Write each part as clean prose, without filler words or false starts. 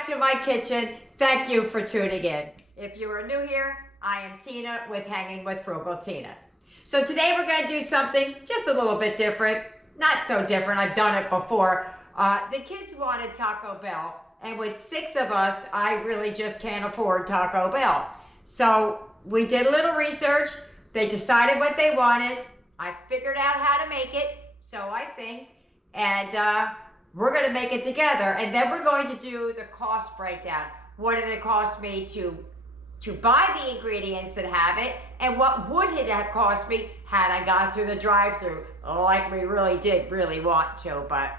back to my kitchen. Thank you for tuning in. If you are new here, I am Tina with Hanging with Frugal Tina. So today we're going to do something just a little bit different. Not so different, I've done it before. The kids wanted Taco Bell, and with 6 of us, I really just can't afford Taco Bell. So we did a little research. They decided what they wanted. I figured out how to make it, so I think, and we're going to make it together, and then we're going to do the cost breakdown. What did it cost me to buy the ingredients and have it, and what would it have cost me had I gone through the drive-thru, like we really want to, but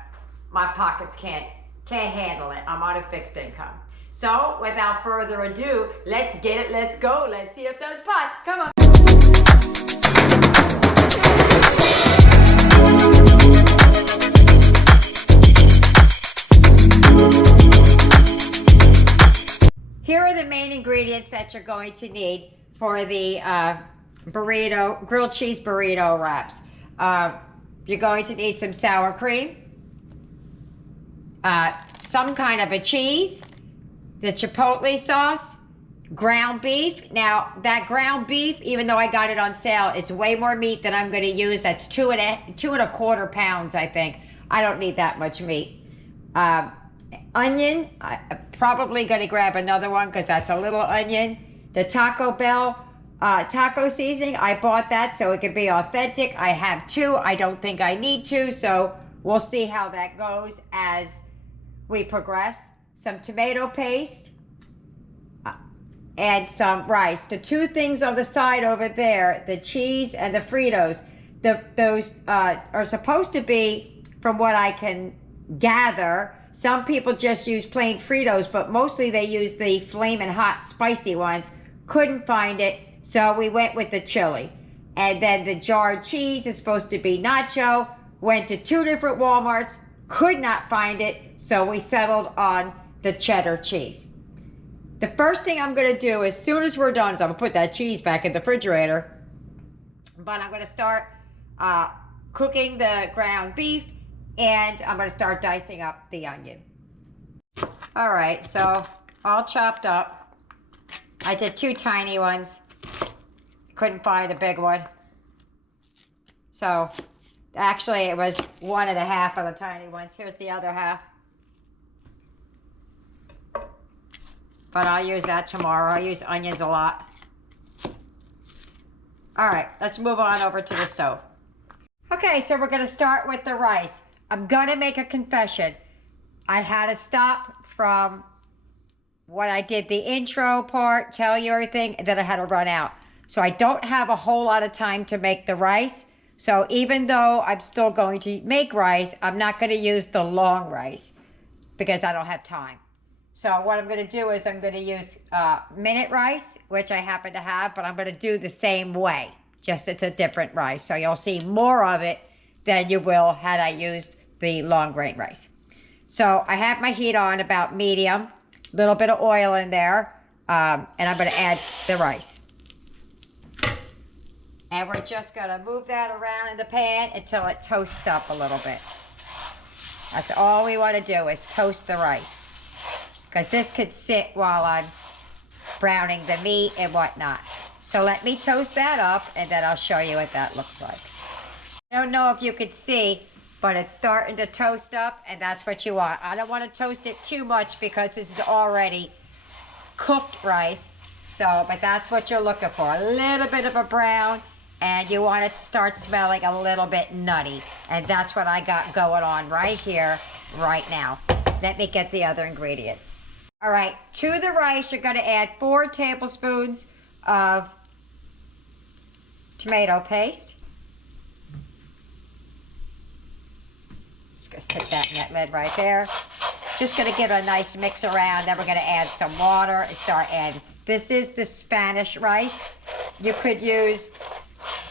my pockets can't handle it. I'm on a fixed income. So without further ado, let's get it, let's go, let's heat up those pots, come on. Here are the main ingredients that you're going to need for the burrito, grilled cheese burrito wraps. You're going to need some sour cream, some kind of a cheese, the chipotle sauce, ground beef. Now, that ground beef, even though I got it on sale, is way more meat than I'm going to use. That's 2.25 pounds, I think. I don't need that much meat. Onion, I'm probably going to grab another one because that's a little onion. The Taco Bell taco seasoning, I bought that so it could be authentic. I have 2. I don't think I need 2, so we'll see how that goes as we progress. Some tomato paste and some rice. The 2 things on the side over there, the cheese and the Fritos, those are supposed to be, from what I can gather, some people just use plain Fritos, but mostly they use the flamin' hot spicy ones. Couldn't find it, so we went with the chili. And then the jarred cheese is supposed to be nacho. Went to 2 different Walmarts, could not find it, so we settled on the cheddar cheese. The first thing I'm gonna do as soon as we're done is I'm gonna put that cheese back in the refrigerator, but I'm gonna start cooking the ground beef, and I'm going to start dicing up the onion. All right, so all chopped up. I did 2 tiny ones. Couldn't find a big one. So actually it was 1.5 of the tiny ones. Here's the other half. But I'll use that tomorrow. I use onions a lot. All right, let's move on over to the stove. Okay, so we're going to start with the rice. I'm gonna make a confession. I had to stop from when I did the intro part, tell you everything, and then I had to run out. So I don't have a whole lot of time to make the rice. So even though I'm still going to make rice, I'm not gonna use the long rice because I don't have time. So what I'm gonna do is I'm gonna use minute rice, which I happen to have, but I'm gonna do the same way. Just it's a different rice. So you'll see more of it than you will had I used the long grain rice. So I have my heat on about medium, a little bit of oil in there, and I'm gonna add the rice. And we're just gonna move that around in the pan until it toasts up a little bit. That's all we wanna do is toast the rice, because this could sit while I'm browning the meat and whatnot. So let me toast that up, and then I'll show you what that looks like. I don't know if you could see, but it's starting to toast up, and that's what you want. I don't want to toast it too much because this is already cooked rice. So, but that's what you're looking for. A little bit of a brown, and you want it to start smelling a little bit nutty. And that's what I got going on right here, right now. Let me get the other ingredients. All right, to the rice, you're gonna add 4 tablespoons of tomato paste. Gonna stick that in that lid right there. Just gonna give it a nice mix around. Then we're gonna add some water and start adding. This is the Spanish rice. You could use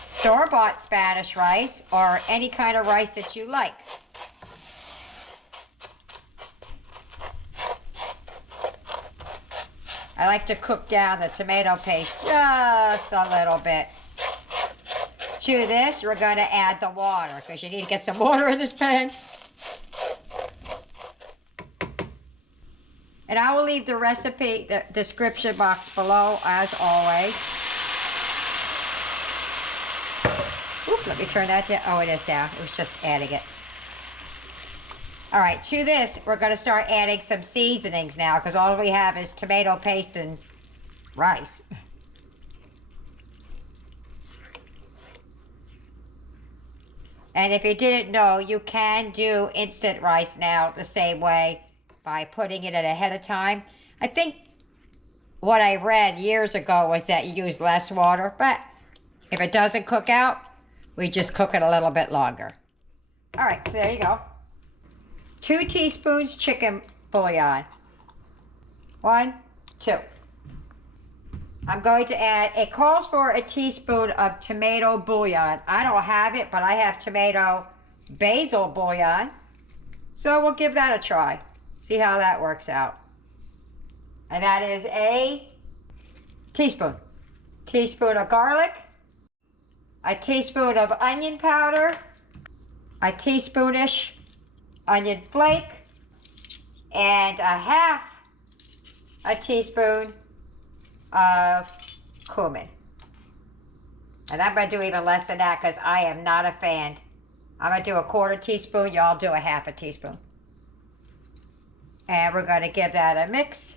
store-bought Spanish rice or any kind of rice that you like. I like to cook down the tomato paste just a little bit. To this, we're going to add the water because you need to get some water in this pan. And I will leave the recipe, the description box below, as always. Oop, let me turn that down. Oh, it is down. It was just adding it. All right, to this, we're going to start adding some seasonings now, because all we have is tomato paste and rice. And if you didn't know, you can do instant rice now the same way by putting it in ahead of time. I think what I read years ago was that you use less water, but if it doesn't cook out, we just cook it a little bit longer. All right, so there you go. 2 teaspoons chicken bouillon. 1, 2. I'm going to add, it calls for a teaspoon of tomato bouillon. I don't have it, but I have tomato basil bouillon. So we'll give that a try. See how that works out. And that is a teaspoon. Teaspoon of garlic. A teaspoon of onion powder. A teaspoonish onion flake. And a half a teaspoon of cumin. And I'm going to do even less than that because I am not a fan. I'm going to do a 1/4 teaspoon. Y'all do a 1/2 teaspoon. And we're going to give that a mix.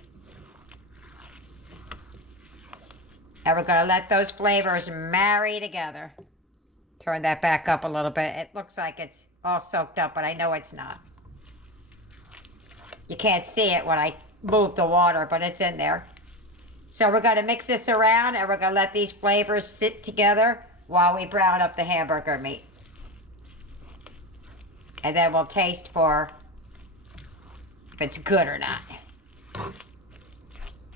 And we're going to let those flavors marry together. Turn that back up a little bit. It looks like it's all soaked up, but I know it's not. You can't see it when I move the water, but it's in there. So we're going to mix this around, and we're going to let these flavors sit together while we brown up the hamburger meat. And then we'll taste for if it's good or not.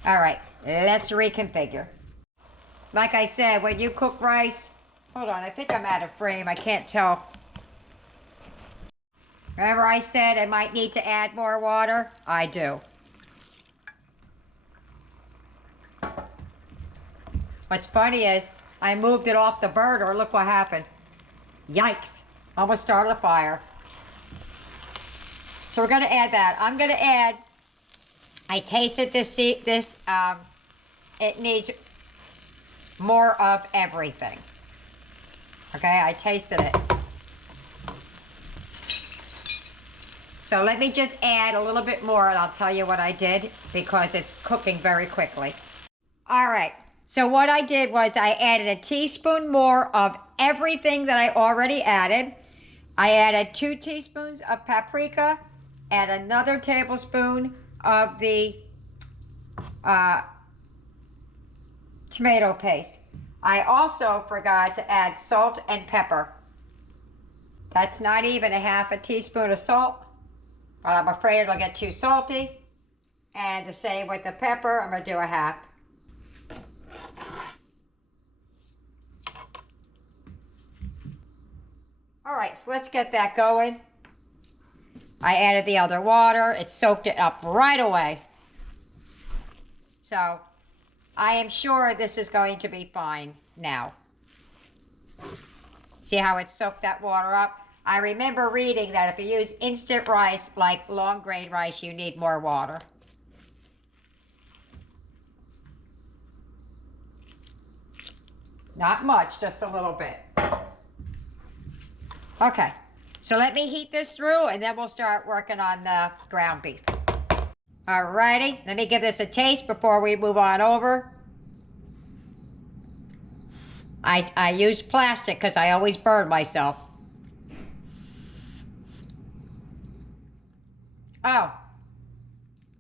All right, let's reconfigure. Like I said, when you cook rice, hold on, I think I'm out of frame. I can't tell. Remember I said I might need to add more water? I do. What's funny is I moved it off the burner. Look what happened. Yikes. Almost started a fire. So we're going to add that. I'm going to add, I tasted this, it needs more of everything. Okay, I tasted it. So let me just add a little bit more and I'll tell you what I did because it's cooking very quickly. All right, so what I did was I added a teaspoon more of everything that I already added. I added 2 teaspoons of paprika and another tablespoon of the tomato paste. I also forgot to add salt and pepper. That's not even a 1/2 teaspoon of salt, but I'm afraid it'll get too salty. And the same with the pepper, I'm gonna do a 1/2. All right, so let's get that going. I added the other water. It soaked it up right away. So I am sure this is going to be fine now. See how it soaked that water up? I remember reading that if you use instant rice, like long grain rice, you need more water. Not much, just a little bit. Okay, so let me heat this through and then we'll start working on the ground beef. Alrighty, let me give this a taste before we move on over. I use plastic because I always burn myself. Oh,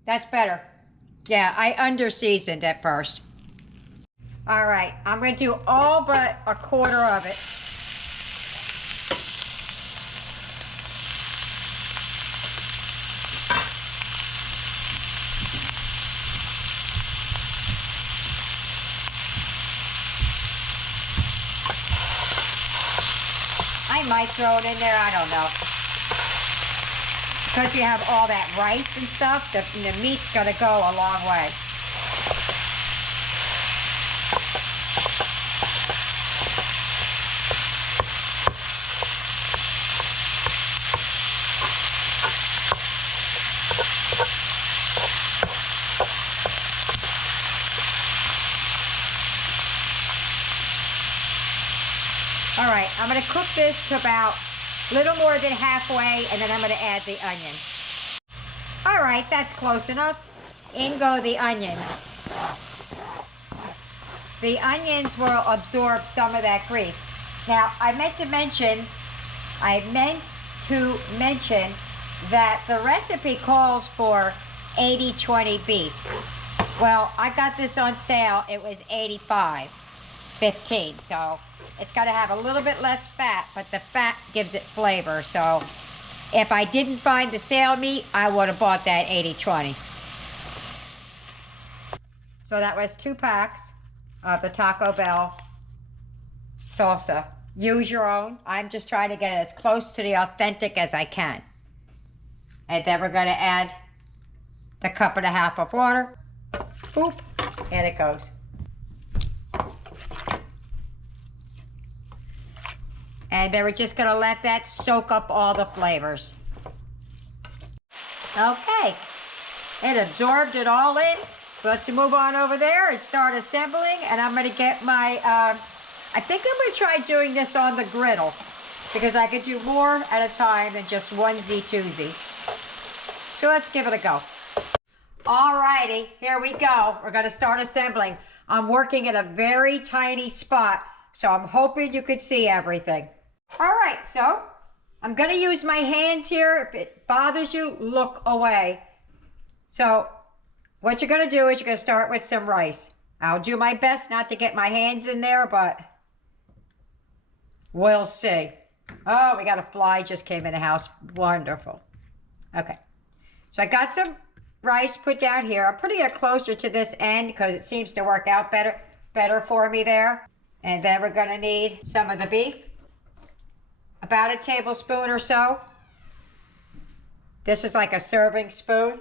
that's better. Yeah, I under-seasoned at first. All right, I'm going to do all but a 1/4 of it. I might throw it in there, I don't know. Because you have all that rice and stuff, the meat's gonna go a long way. I'm gonna cook this to about a little more than halfway, and then I'm gonna add the onion. All right, that's close enough. In go the onions. The onions will absorb some of that grease. Now, I meant to mention that the recipe calls for 80-20 beef. Well, I got this on sale. It was 85-15, so it's got to have a little bit less fat, but the fat gives it flavor. So if I didn't find the sale meat, I would have bought that 80-20. So that was 2 packs of the Taco Bell salsa. Use your own. I'm just trying to get it as close to the authentic as I can. And then we're going to add the 1.5 cups of water. Boop, and it goes. And then we're just going to let that soak up all the flavors. Okay, it absorbed it all in. So let's move on over there and start assembling. And I'm going to get my, I think I'm going to try doing this on the griddle, because I could do more at a time than just onesie, twosie. So let's give it a go. Alrighty, here we go. We're going to start assembling. I'm working at a very tiny spot, so I'm hoping you could see everything. Alright, so I'm going to use my hands here. If it bothers you, look away. So what you're going to do is you're going to start with some rice. I'll do my best not to get my hands in there, but we'll see. Oh, we got a fly just came in the house. Wonderful. Okay. So I got some rice put down here. I'm putting it closer to this end because it seems to work out better for me there. And then we're going to need some of the beef. About a tablespoon or so. This is like a serving spoon.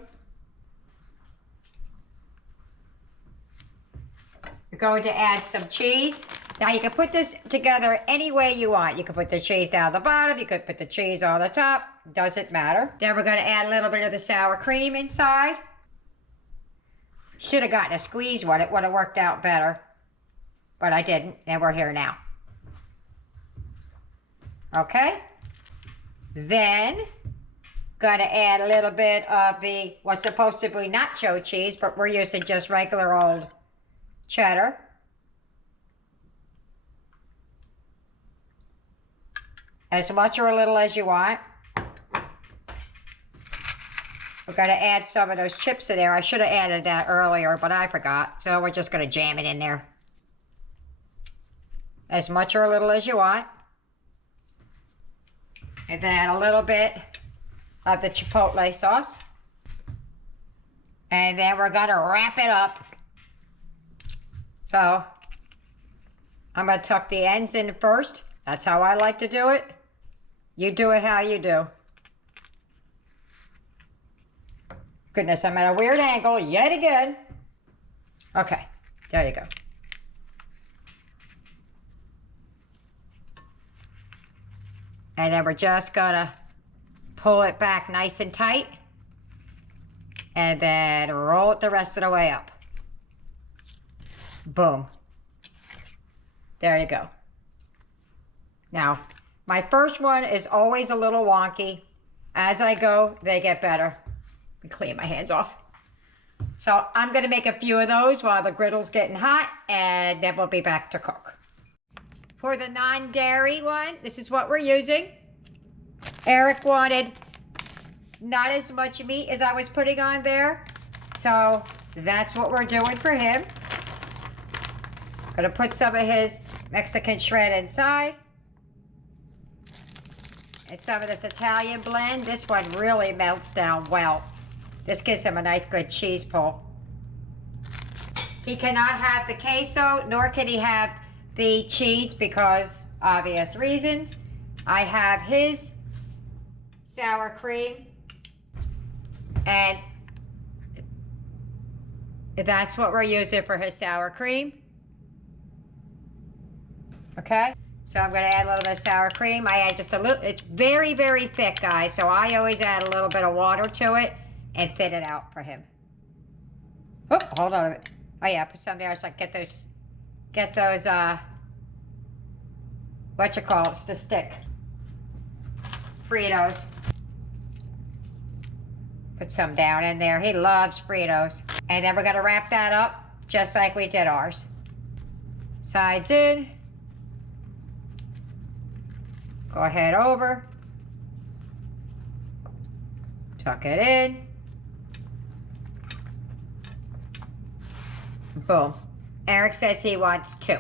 We're going to add some cheese. Now you can put this together any way you want. You can put the cheese down the bottom, you could put the cheese on the top, doesn't matter. Then we're going to add a little bit of the sour cream inside. Should have gotten a squeeze one, it would have worked out better. But I didn't, and we're here now. Okay. Then, going to add a little bit of the, what's supposed to be nacho cheese, but we're using just regular old cheddar. As much or a little as you want. We're going to add some of those chips in there. I should have added that earlier, but I forgot. So we're just going to jam it in there. As much or a little as you want. And then a little bit of the chipotle sauce. And then we're going to wrap it up. So I'm going to tuck the ends in first. That's how I like to do it. You do it how you do. Goodness, I'm at a weird angle yet again. Okay, there you go. And then we're just gonna pull it back nice and tight. And then roll it the rest of the way up. Boom. There you go. Now, my first one is always a little wonky. As I go, they get better. Let me clean my hands off. So I'm going to make a few of those while the griddle's getting hot, and then we'll be back to cook. For the non-dairy one, this is what we're using. Eric wanted not as much meat as I was putting on there, so that's what we're doing for him. Gonna put some of his Mexican shred inside. And some of this Italian blend. This one really melts down well. This gives him a nice good cheese pull. He cannot have the queso, nor can he have the cheese because obvious reasons. I have his sour cream, and that's what we're using for his sour cream. Okay, so I'm going to add a little bit of sour cream. I add just a little, it's very, very thick, guys, so I always add a little bit of water to it and thin it out for him. Oh, hold on a minute. Oh yeah, put some there so I can get those It's the stick. Fritos. Put some down in there. He loves Fritos. And then we're gonna wrap that up just like we did ours. Sides in. Go ahead over. Tuck it in. Boom. Eric says he wants 2.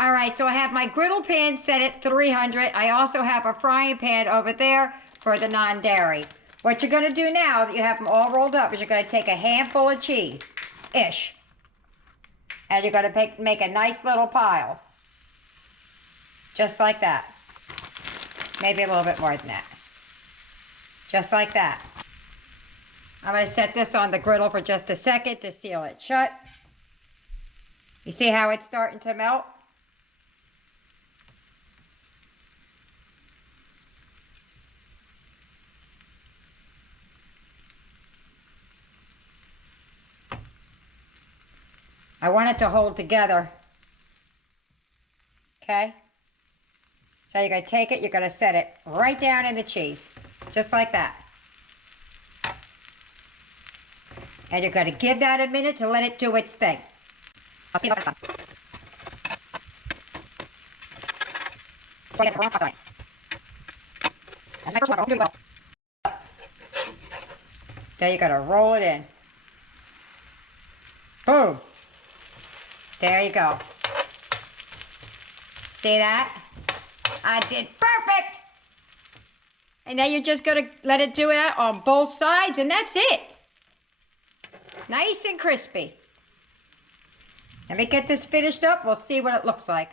All right, so I have my griddle pan set at 300. I also have a frying pan over there for the non-dairy. What you're gonna do now that you have them all rolled up is you're gonna take a handful of cheese-ish. And you're gonna make a nice little pile. Just like that. Maybe a little bit more than that. Just like that. I'm gonna set this on the griddle for just a second to seal it shut. You see how it's starting to melt? I want it to hold together. Okay? So you're going to take it, you're going to set it right down in the cheese. Just like that. And you're going to give that a minute to let it do its thing. Then you're going to roll it in. Boom. There you go. See that? I did perfect. And now you're just going to let it do it on both sides, and that's it. Nice and crispy. Let me get this finished up. We'll see what it looks like.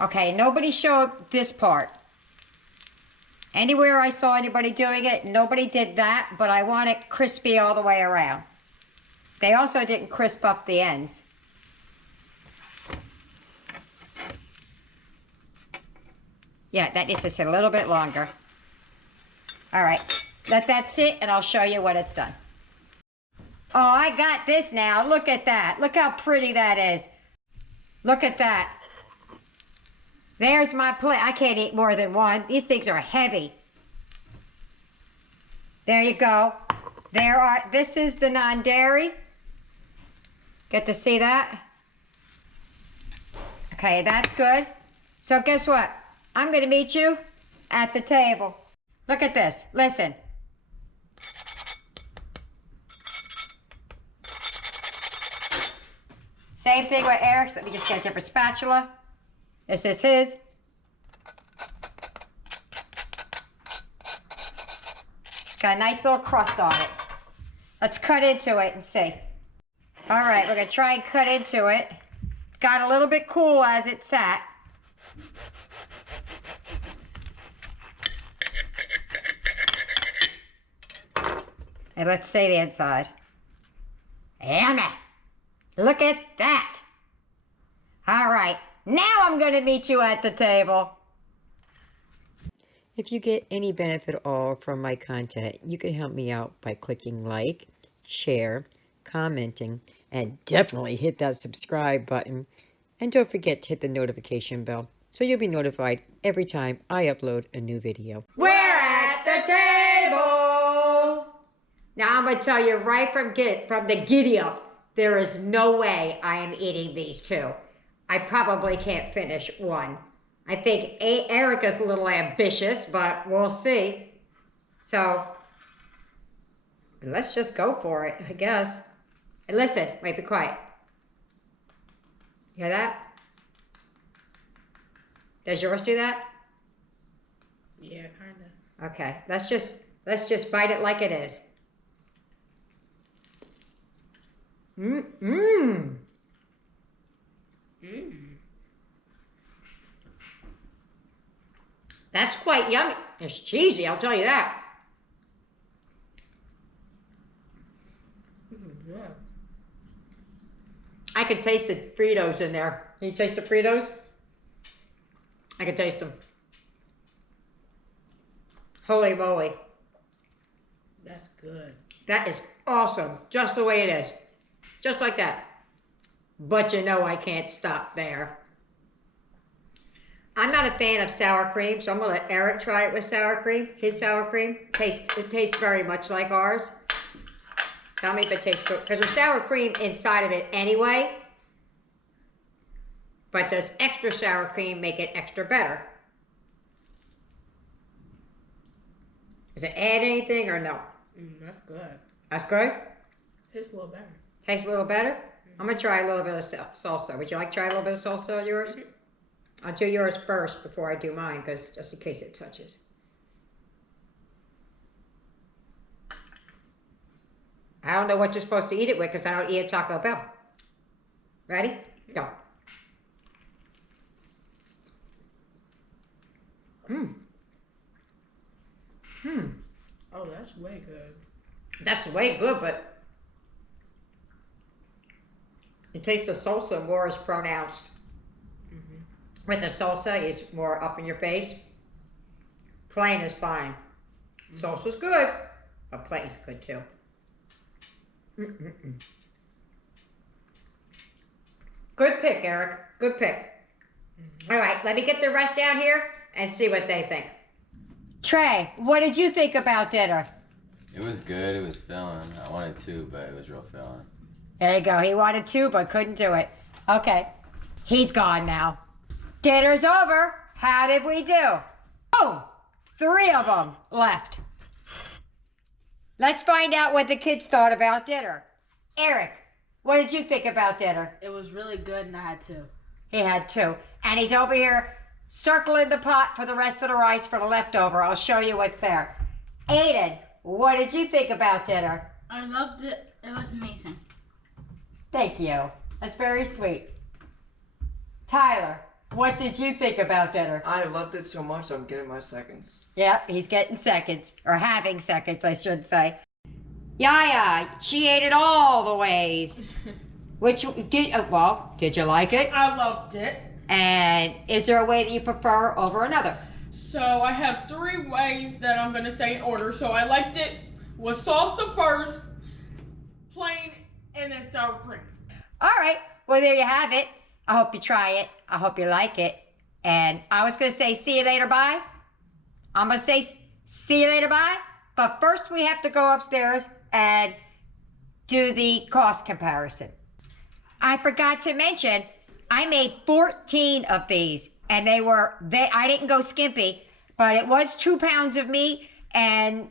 Okay, nobody showed this part. Anywhere I saw anybody doing it, nobody did that, but I want it crispy all the way around. They also didn't crisp up the ends. Yeah, that needs to sit a little bit longer. All right, let that sit and I'll show you when it's done. Oh, I got this now. Look at that. Look how pretty that is. Look at that. There's my plate. I can't eat more than one. These things are heavy. There you go. This is the non-dairy. Get to see that? Okay, that's good. So guess what? I'm going to meet you at the table. Look at this. Listen. Same thing with Eric's. Let me just get a different spatula. This is his. Got a nice little crust on it. Let's cut into it and see. All right, we're gonna try and cut into it. Got a little bit cool as it sat. And let's see the inside. Yummy! Look at that! All right. Now I'm going to meet you at the table. If you get any benefit at all from my content, you can help me out by clicking like, share, commenting, and definitely hit that subscribe button. And don't forget to hit the notification bell so you'll be notified every time I upload a new video. We're at the table. Now I'm going to tell you right from the giddy up, there is no way I am eating these 2. I probably can't finish 1. I think Erica's a little ambitious, but we'll see. So, let's just go for it, I guess. And listen, wait, be quiet. You hear that? Does yours do that? Yeah, kinda. Okay, let's just bite it like it is. Mmm. That's quite yummy. It's cheesy, I'll tell you that. This is good. I could taste the Fritos in there. Can you taste the Fritos? I can taste them. Holy moly. That's good. That is awesome. Just the way it is. Just like that. But you know I can't stop there. I'm not a fan of sour cream, so I'm going to let Eric try it with sour cream. His sour cream. It tastes very much like ours. Tell me if it tastes good. Because there's sour cream inside of it anyway. But does extra sour cream make it extra better? Does it add anything or no? That's good. That's good? Tastes a little better. Tastes a little better? I'm going to try a little bit of salsa. Would you like to try a little bit of salsa on yours? I'll do yours first before I do mine, because just in case it touches. I don't know what you're supposed to eat it with, because I don't eat a Taco Bell. Ready? Go. Oh, that's way good. That's way good, but the taste of salsa more is pronounced. With the salsa, it's more up in your face. Plain is fine. Salsa's good, but plain's good too. Good pick, Eric. Good pick. All right, let me get the rest down here and see what they think. Trey, what did you think about dinner? It was good. It was filling. I wanted two, but it was real filling. There you go. He wanted two, but couldn't do it. Okay. He's gone now. Dinner's over. How did we do? Oh, 3 of them left. Let's find out what the kids thought about dinner. Eric, what did you think about dinner? It was really good, and I had two. He had 2. And he's over here circling the pot for the rest of the rice for the leftover. I'll show you what's there. Aiden, what did you think about dinner? I loved it. It was amazing. Thank you. That's very sweet. Tyler, what did you think about dinner? I loved it so much, I'm getting my seconds. Yep, he's getting seconds. Or having seconds, I should say. Yaya, she ate it all the ways. Which, did you like it? I loved it. And is there a way that you prefer over another? So I have 3 ways that I'm going to say in order. So I liked it with salsa first, plain, and then sour cream. All right, well, there you have it. I hope you try it. I hope you like it. And I was going to say see you later, bye. I'm going to say see you later, bye. But first we have to go upstairs and do the cost comparison. I forgot to mention, I made 14 of these. And I didn't go skimpy, but it was 2 pounds of meat and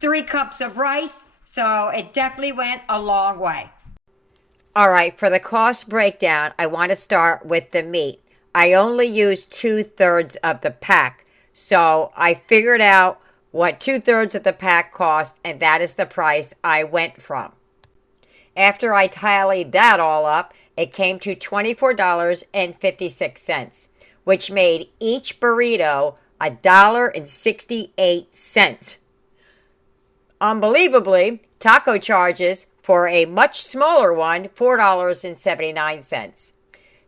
3 cups of rice. So it definitely went a long way. All right, for the cost breakdown, I want to start with the meat. I only used 2/3 of the pack. So I figured out what 2/3 of the pack cost, and that is the price I went from. After I tallied that all up, it came to $24.56, which made each burrito $1.68. Unbelievably, taco charges for a much smaller one, $4.79.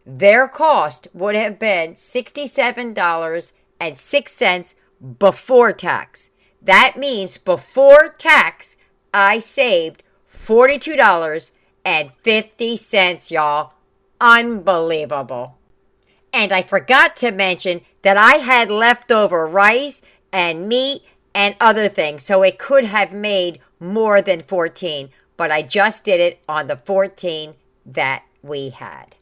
Their cost would have been $67.06 before tax. That means before tax, I saved $42.50, y'all. Unbelievable. And I forgot to mention that I had leftover rice and meat and other things, so it could have made more than 14, but I just did it on the 14 that we had.